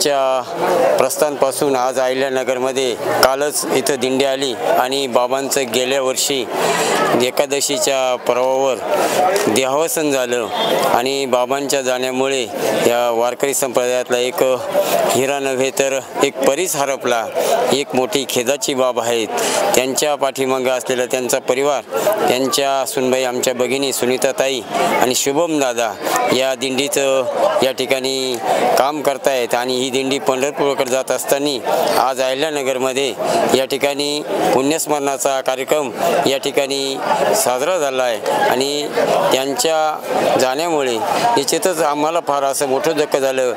बाबांच्या प्रस्थानापासून आज अहिल्यानगरमध्ये कालच इथं दिंडी आली आणि बाबांचं गेल्या वर्षी एकादशीच्या पर्वावर देहावसन झालं आणि बाबांच्या जाण्यामुळे या वारकरी संप्रदायातला एक हिरा नव्हे तर एक परीस हरपला, एक मोठी खेदाची बाब आहेत। त्यांच्या पाठीमागे असलेला त्यांचा परिवार, त्यांच्या सुनबाई आमच्या भगिनी सुनीताताई आणि शुभम दादा या दिंडीचं या ठिकाणी काम करतायत आणि ही दिंडी पंढरपूरकडे जात असताना आज अहिल्यानगरमध्ये या ठिकाणी पुण्यस्मरणाचा कार्यक्रम या ठिकाणी साजरा झाला आहे आणि त्यांच्या जाण्यामुळे निश्चितच आम्हाला फार असं मोठं दुःख झालं।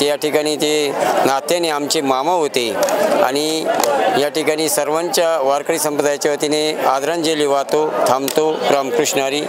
ते या ठिकाणी ते नात्याने आमचे मामा होते आणि या ठिकाणी सर्वांच्या वारकरी संप्रदायाच्या वतीने आदरांजली वाहतो। थांबतो। रामकृष्ण हरी।